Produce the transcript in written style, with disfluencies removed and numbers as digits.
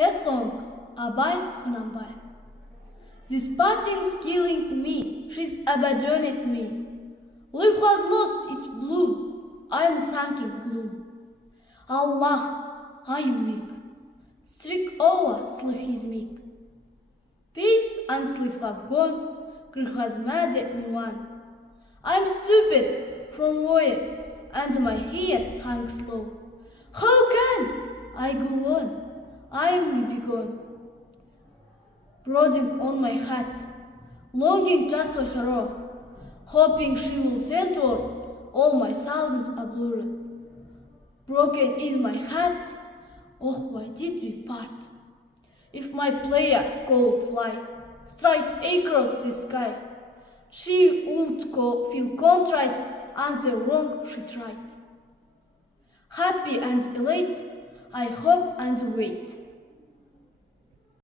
A song, Abay Kunambay. This parting's killing me, she's abandoned me. Life has lost its bloom, I am sunk in gloom. Allah, I am weak. Strict over sleep his meek. Peace and sleep have gone, grief has made me one. I am stupid from worry, and my head hangs low. How can I go on? I will be gone. Brooding on my hat, longing just for her, hoping she will send word. All my thousands are blurred. Broken is my heart. Oh, why did we part? If my player could fly straight across the sky, she would feel contrite and the wrong she tried. Happy and elate, I hope and wait.